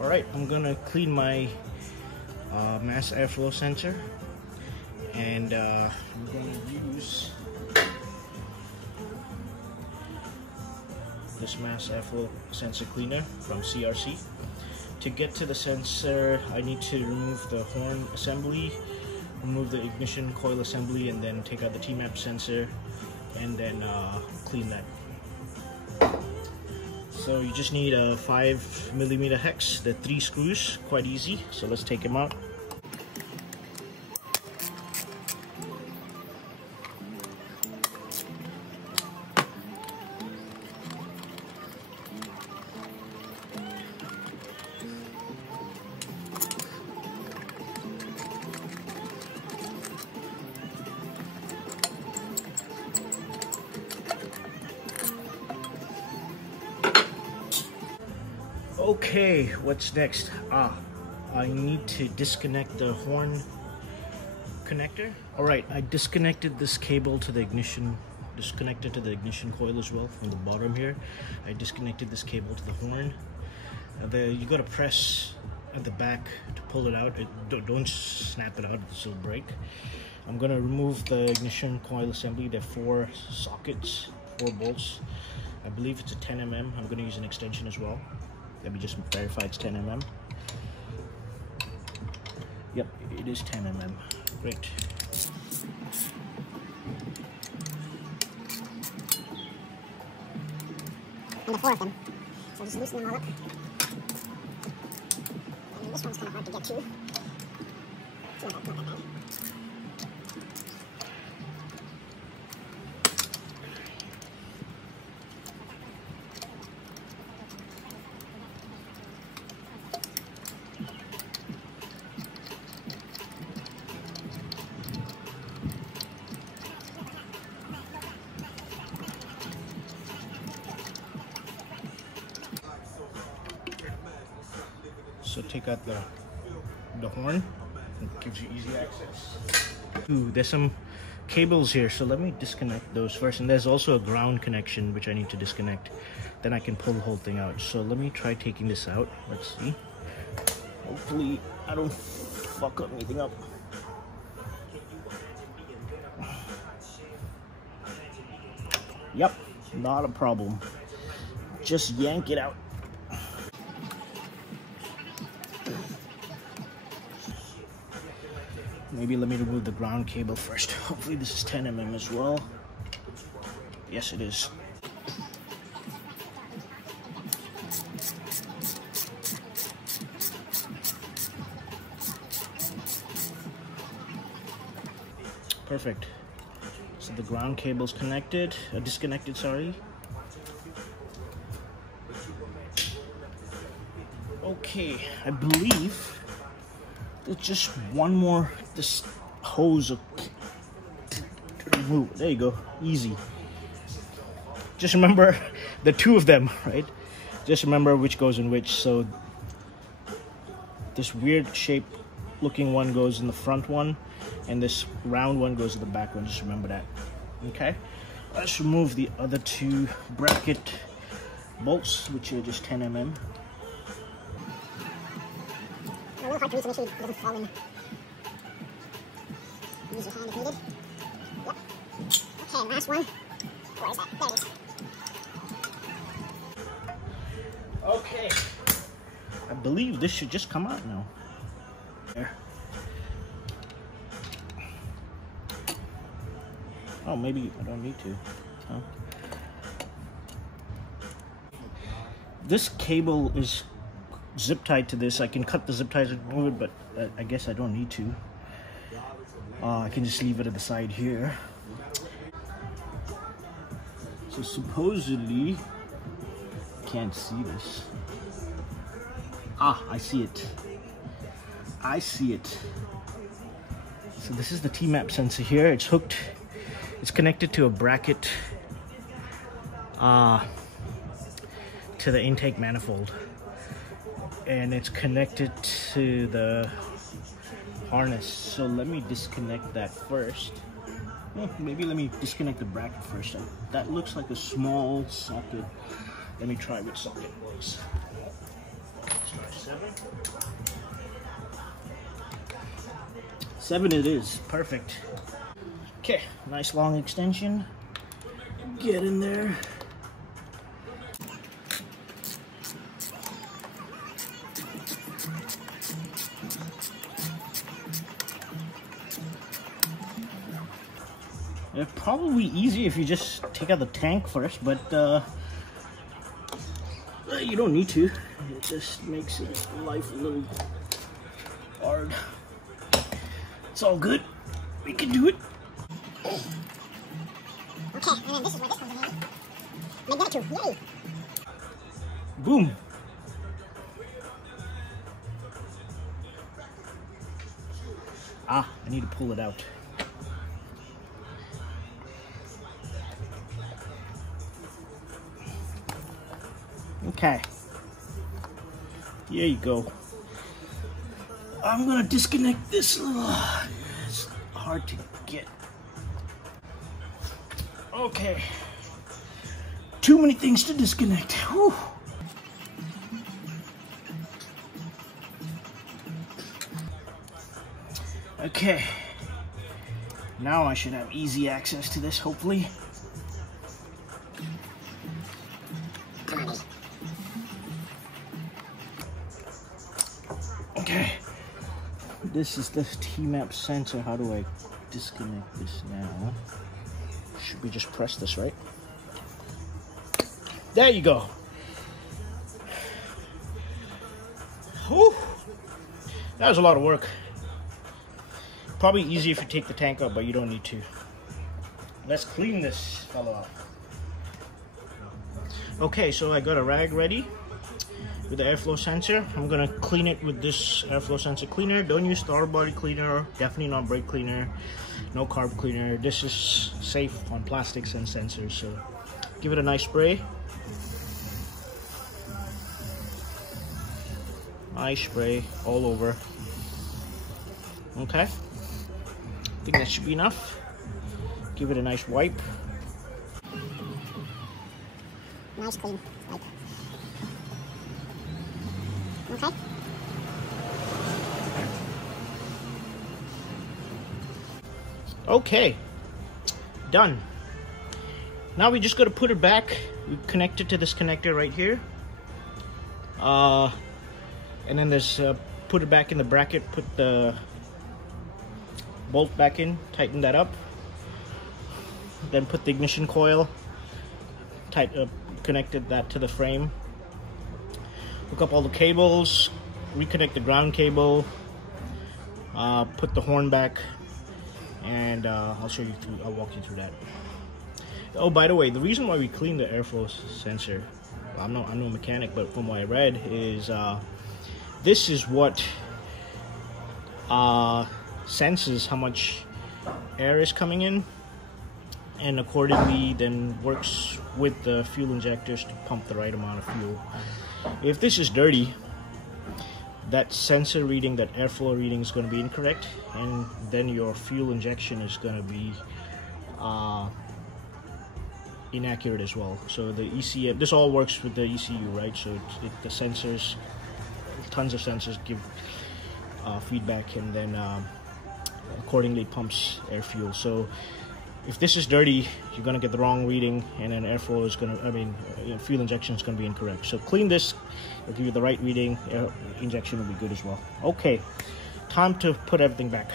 Alright, I'm gonna clean my mass airflow sensor, and I'm gonna use this mass airflow sensor cleaner from CRC. To get to the sensor, I need to remove the horn assembly, remove the ignition coil assembly, and then take out the TMAP sensor, and then clean that. So you just need a 5mm hex, the 3 screws, quite easy. So let's take them out. Okay, what's next? I need to disconnect the horn connector. Alright, I disconnected this cable to the ignition, disconnected to the ignition coil as well from the bottom here. I disconnected this cable to the horn. You gotta press at the back to pull it out. Don't snap it out, it'll break. I'm gonna remove the ignition coil assembly. There are 4 sockets, 4 bolts. I believe it's a 10mm. I'm gonna use an extension as well. Let me just verify it's 10mm. Yep, it is 10mm. Great. And there are 4 of them, so just loosen them all up. I mean, this one's kind of hard to get to. It's not that bad. So take out the horn. It gives you easy access. Ooh, there's some cables here, so let me disconnect those first. And there's also a ground connection which I need to disconnect. Then I can pull the whole thing out. So let me try taking this out. Let's see. Hopefully I don't fuck up anything up. Yep, not a problem. Just yank it out. Maybe let me remove the ground cable first. Hopefully this is 10mm as well. Yes, it is. Perfect. So the ground cable's connected, disconnected, sorry. Okay, I believe there's just one more, this hose to remove. There you go, easy. Just remember the 2 of them, right? Just remember which goes in which. So this weird shape looking one goes in the front one, and this round one goes in the back one. Just remember that. Okay, let's remove the other 2 bracket bolts, which are just 10mm. A little hard to reach, make sure it doesn't fall in. Use your hand if needed. Yep. Okay, last one. Where is that? There it is. Okay. I believe this should just come out now. There. Oh, maybe I don't need to. Huh? This cable is zip tied to this. I can cut the zip ties and remove it, but I guess I don't need to. I can just leave it at the side here. So supposedly, can't see this. I see it. I see it. So this is the TMAP sensor here. It's hooked. It's connected to a bracket to the intake manifold. And it's connected to the harness. So let me disconnect that first. Well, maybe let me disconnect the bracket first. That looks like a small socket. Let me try which socket works. Let's try 7. Seven it is. Perfect. Okay, nice long extension. Get in there. It's probably easy if you just take out the tank first, but you don't need to. It just makes life a little hard. It's all good. We can do it. Okay, and then this is where this comes in handy. Magnetic tube, yay! Boom. Ah, I need to pull it out. Okay. Here you go. I'm gonna disconnect this. It's hard to get. Okay. Too many things to disconnect. Whew. Okay. Now I should have easy access to this, hopefully. Okay. This is the TMAP sensor. How do I disconnect this now? Should we just press this, right? There you go. Whew. That was a lot of work. Probably easy if you take the tank out, but you don't need to. Let's clean this fellow up. Okay, so I got a rag ready with the airflow sensor. I'm gonna clean it with this airflow sensor cleaner. Don't use throttle body cleaner, definitely not brake cleaner, no carb cleaner. This is safe on plastics and sensors, so give it a nice spray. Nice spray all over. Okay, I think that should be enough. Give it a nice wipe. Nice clean wipe. Okay. Okay, done. Now we just got to put it back. We connect it to this connector right here. And then there's put it back in the bracket, put the bolt back in, tighten that up. Then put the ignition coil, connected that to the frame. Hook up all the cables, reconnect the ground cable, put the horn back, and I'll show you through. I'll walk you through that. Oh, by the way, the reason why we clean the airflow sensor, I'm no mechanic, but from what I read is this is what senses how much air is coming in, and accordingly then works with the fuel injectors to pump the right amount of fuel. If this is dirty, that sensor reading, that airflow reading is going to be incorrect, and then your fuel injection is going to be inaccurate as well. So the ECM, this all works with the ECU, right? So the sensors, tons of sensors give feedback, and then accordingly pumps air fuel. So if this is dirty, you're gonna get the wrong reading, and then airflow is gonna, fuel injection is gonna be incorrect. So clean this, it'll give you the right reading, air injection will be good as well. Okay, time to put everything back.